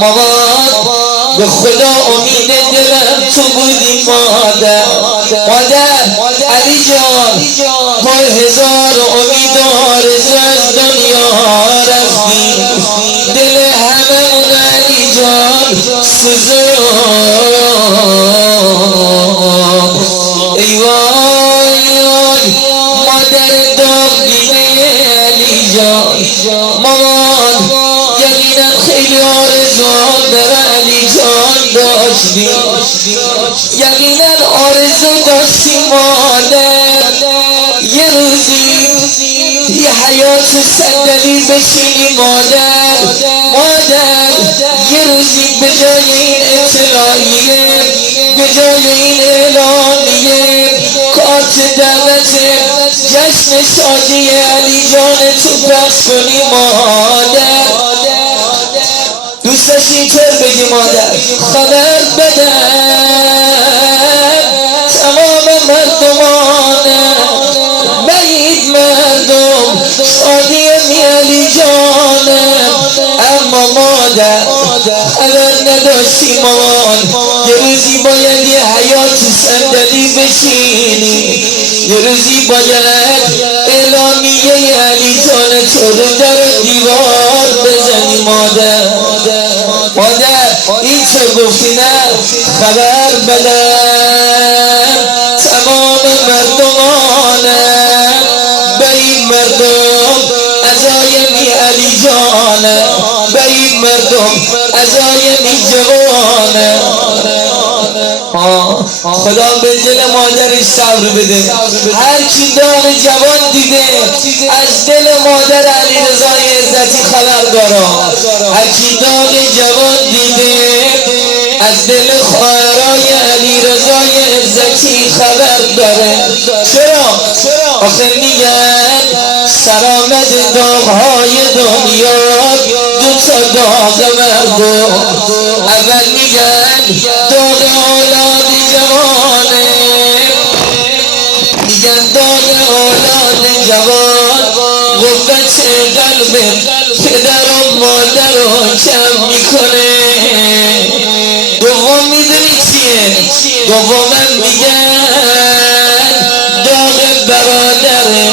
مامان به خدا امید دلم تو بودی مادر علی جان ما هزار امید و آرزو از دنیا رفتی دل همه اون علی جان سوزون ای وای مادر داغ دیده علی جان مامان یقینا خیلی آرزو در علی جان داشتی یقینا آرزو داشتی مادر یه روزی یه حیات صندلی بشینی مادر یه روزی به جای این اطلاعیه به جای این اعلامیه کارت دعوت جشن شادی علی جان تو پخش کنی مادر دوست داشتی اینطور بگی مادر خبر بدم تمام مردمان بعید مردم شادی علی جانم اما مادر خبر نداشتی مامان یه روزی باید یه حیات صندلی بشینی یه روزی باید اعلامیه علی جان تو رو در دیوار بزنی مادر این چه گفتی نه خبر بدم تمام مردمانم به این مردم عزایمی علی جانم به این مردم عزایمی جوانم خدا به دل مادرش صبر بده هر کی داغ جوان دیده از دل مادر علی رضای عزتی خبر داره هر کی داغ جوان دیده از دل خواهرای علی رضای عزتی خبر داره چرا؟ آخه میگن سرآمد داغهای دنیا دوتا داغ مردم اول میگن داغ اولاد جوانه میگن داغ اولاد جوان قوت قلب پدر و مادر رو کم میکنه دوم میدونی چیه؟ دومم میگن داغ برادره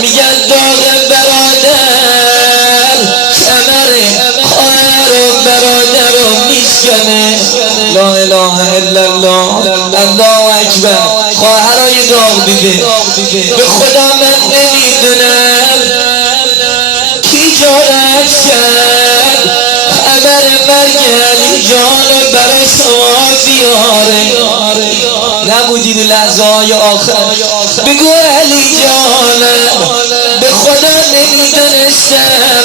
میگن داغ برادر کمر خواهر و برادر رو میشکنه لا اله الا الله الله اکبر خواهرای داغ دیده به خدا من نمیدونم کی جارت کرد خبر مرگ علی جان برای شما بیاره نبودید لحظه های آخر بگو علی جانم به خدا نمیدونستم